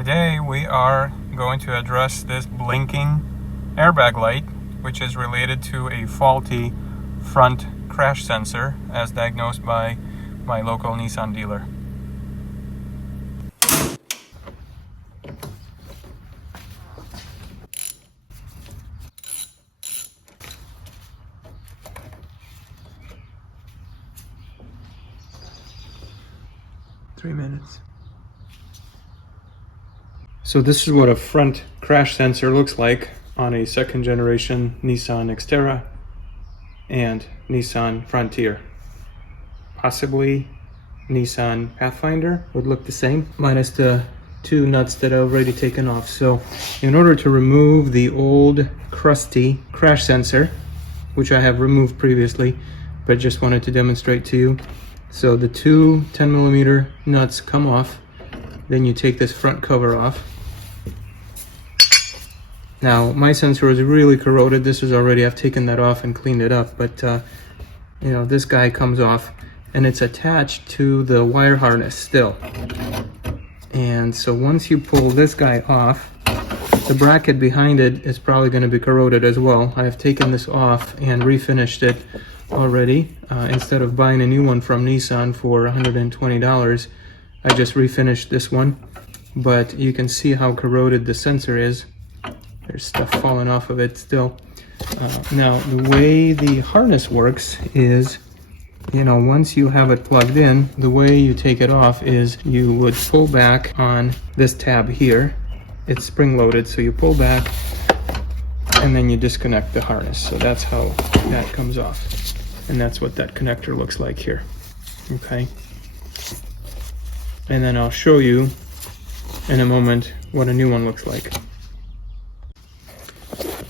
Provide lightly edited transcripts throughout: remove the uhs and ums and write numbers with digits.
Today we are going to address this blinking airbag light, which is related to a faulty front crash sensor as diagnosed by my local Nissan dealer. Three minutes. So this is what a front crash sensor looks like on a second generation Nissan Xterra and Nissan Frontier. Possibly Nissan Pathfinder would look the same, minus the two nuts that I've already taken off. So in order to remove the old crusty crash sensor, which I have removed previously, but just wanted to demonstrate to you. So the two 10mm nuts come off, then you take this front cover off. Now my sensor is really corroded. This is already, I've taken that off and cleaned it up, but you know, this guy comes off and it's attached to the wire harness still. And so once you pull this guy off, the bracket behind it is probably going to be corroded as well. I have taken this off and refinished it already. Instead of buying a new one from Nissan for $120, I just refinished this one. But you can see how corroded the sensor is. There's stuff falling off of it still. Now, the way the harness works is, you know, once you have it plugged in, the way you take it off is you would pull back on this tab here. It's spring-loaded, so you pull back and then you disconnect the harness. So that's how that comes off. And that's what that connector looks like here. Okay. And then I'll show you in a moment what a new one looks like.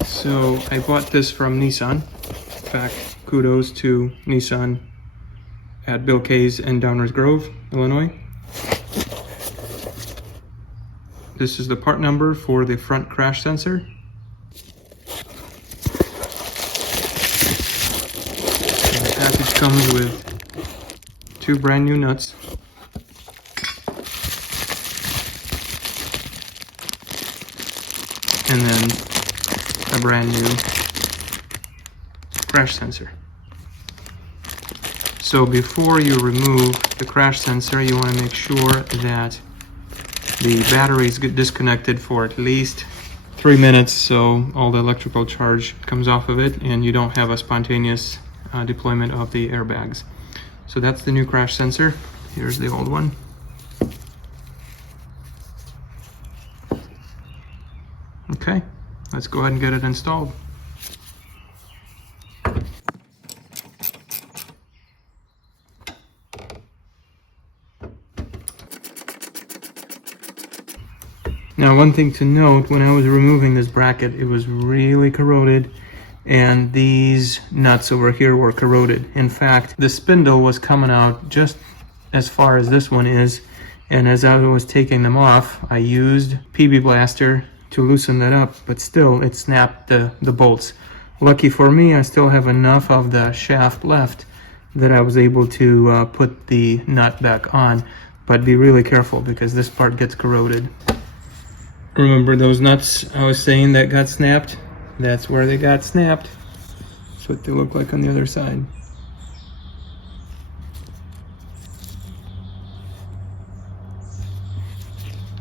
So I bought this from Nissan. In fact, kudos to Nissan at Bill K's in Downers Grove, Illinois. This is the part number for the front crash sensor. And the package comes with two brand new nuts. And then a brand new crash sensor. So before you remove the crash sensor, you want to make sure that the batteries get disconnected for at least 3 minutes, so all the electrical charge comes off of it and you don't have a spontaneous deployment of the airbags. So that's the new crash sensor. Here's the old one. Okay, let's go ahead and get it installed. Now, one thing to note, when I was removing this bracket, it was really corroded, and these nuts over here were corroded. In fact, the spindle was coming out just as far as this one is, and as I was taking them off, I used PB Blaster to loosen that up, but still it snapped the bolts. Lucky for me, I still have enough of the shaft left that I was able to put the nut back on, but be really careful because this part gets corroded. Remember those nuts I was saying that got snapped? That's where they got snapped. That's what they look like on the other side.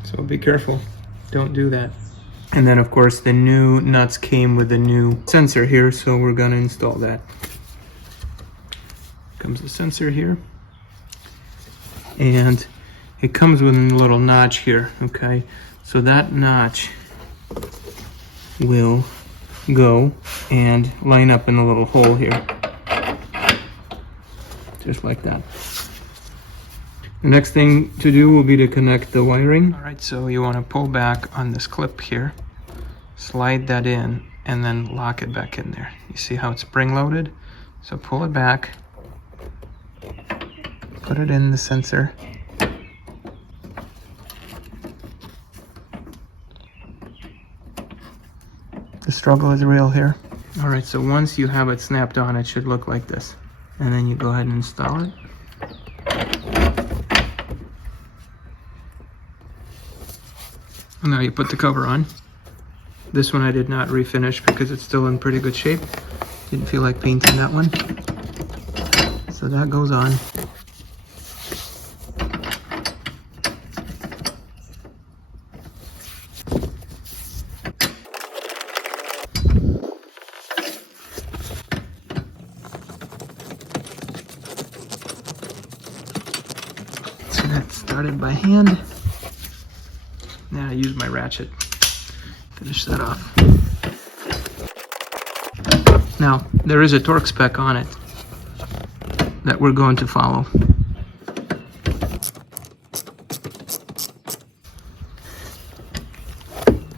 So be careful, don't do that. And then of course the new nuts came with the new sensor here, so we're gonna install that. Comes the sensor here. And it comes with a little notch here, okay? So that notch will go and line up in a little hole here. Just like that. The next thing to do will be to connect the wiring. All right, so you want to pull back on this clip here, slide that in, and then lock it back in there. You see how it's spring-loaded? So pull it back, put it in the sensor. The struggle is real here. All right, so once you have it snapped on, it should look like this. And then you go ahead and install it. And now you put the cover on. This one I did not refinish because it's still in pretty good shape. Didn't feel like painting that one. So that goes on. So that started by hand. Now I use my ratchet. Finish that off. Now, there is a torque spec on it that we're going to follow.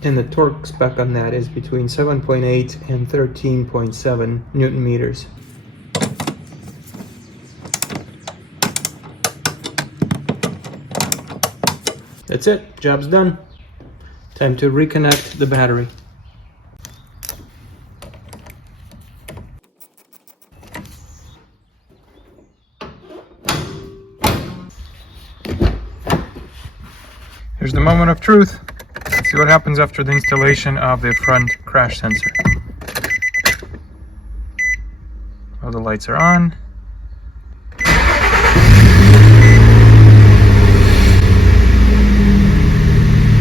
And the torque spec on that is between 7.8 and 13.7 Newton meters. That's it, job's done. Time to reconnect the battery. Here's the moment of truth. Let's see what happens after the installation of the front crash sensor. All the lights are on.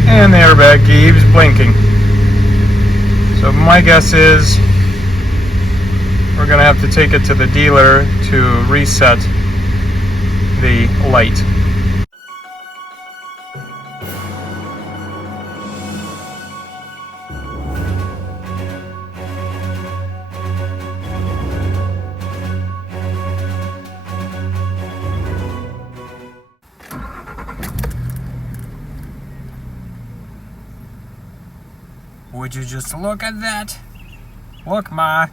And the airbag keeps blinking. So my guess is we're gonna have to take it to the dealer to reset the light. Would you just look at that? Look, Ma.